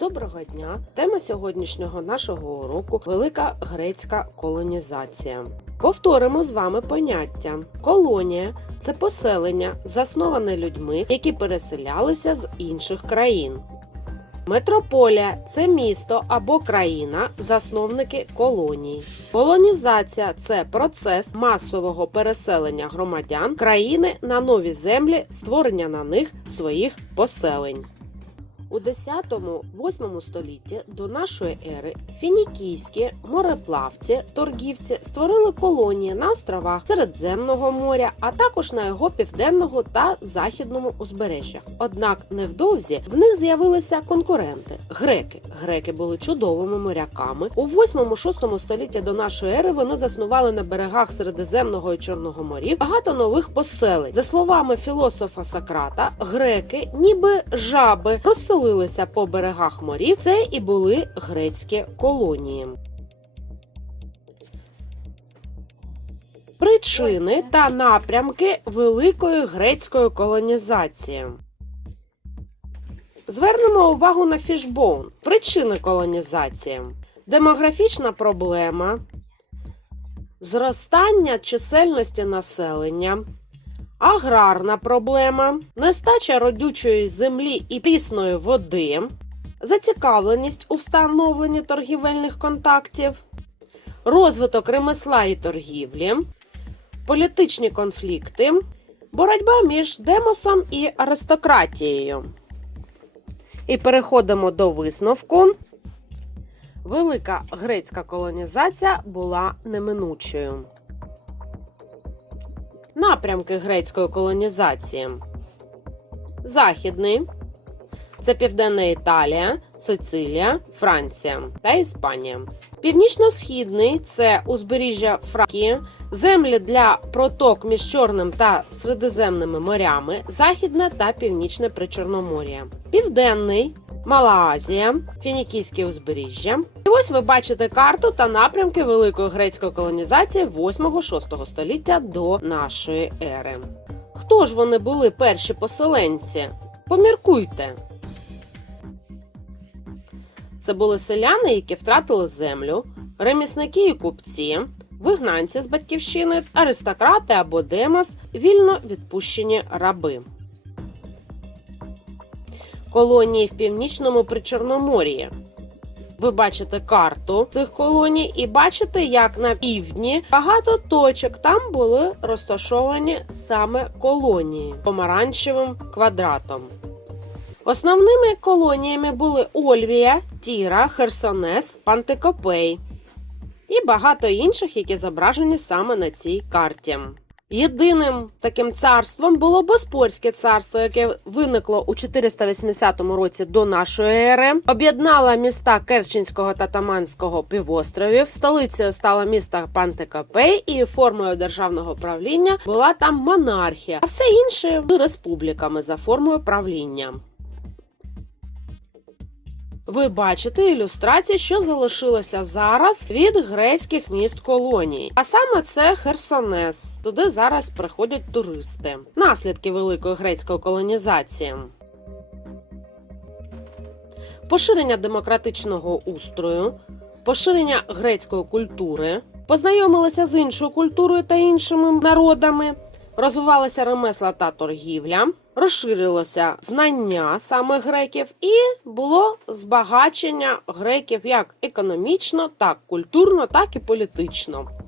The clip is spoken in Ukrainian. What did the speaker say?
Доброго дня! Тема сьогоднішнього нашого уроку велика грецька колонізація. Повторимо з вами поняття. Колонія це поселення, засноване людьми, які переселялися з інших країн. Метрополія це місто або країна, засновники колоній. Колонізація це процес масового переселення громадян країни на нові землі, створення на них своїх поселень. У 10-8 столітті до нашої ери фінікійські мореплавці, торгівці створили колонії на островах Середземного моря, а також на його південного та західному узбережжях. Однак невдовзі в них з'явилися конкуренти греки. Греки були чудовими моряками. У 8-6 столітті до нашої ери вони заснували на берегах Середземного і Чорного морів багато нових поселень. За словами філософа Сократа, греки, ніби жаби, розселилися по берегах морів. Це і були грецькі колонії. Причини та напрямки великої грецької колонізації. Звернемо увагу на фішбоун. Причини колонізації. Демографічна проблема, зростання чисельності населення, аграрна проблема, нестача родючої землі і прісної води, зацікавленість у встановленні торгівельних контактів, розвиток ремесла і торгівлі, політичні конфлікти, боротьба між демосом і аристократією. І переходимо до висновку. Велика грецька колонізація була неминучою. Напрямки грецької колонізації. Західний це Південна Італія, Сицилія, Франція та Іспанія. Північно-східний це узбережжя Франкії, землі для проток між Чорним та Середземними морями, Західне та Північне Причорномор'я. Південний Мала Азія, Фінікійське узбережжя. І ось ви бачите карту та напрямки великої грецької колонізації 8-6 століття до нашої ери. Хто ж вони були перші поселенці? Поміркуйте. Це були селяни, які втратили землю, ремісники і купці, вигнанці з батьківщини, аристократи або демос, вільно відпущені раби. Колонії в північному причорномор'ї. Ви бачите карту цих колоній і бачите, як на півдні багато точок там були розташовані саме колонії помаранчевим квадратом. Основними колоніями були Ольвія, Тіра, Херсонес, Пантикопей і багато інших, які зображені саме на цій карті. Єдиним таким царством було Боспорське царство, яке виникло у 480 році до нашої ери, об'єднало міста Керченського та Таманського півостровів. Столицею стало місто Пантикапей, і формою державного правління була там монархія, а все інше республіками за формою правління. Ви бачите ілюстрації, що залишилося зараз від грецьких міст колоній. А саме це Херсонес. Туди зараз приходять туристи. Наслідки великої грецької колонізації. Поширення демократичного устрою, поширення грецької культури, познайомилися з іншою культурою та іншими народами, розвивалися ремесла та торгівля, розширилося знання саме греків, і було збагачення греків як економічно, так культурно, так і політично.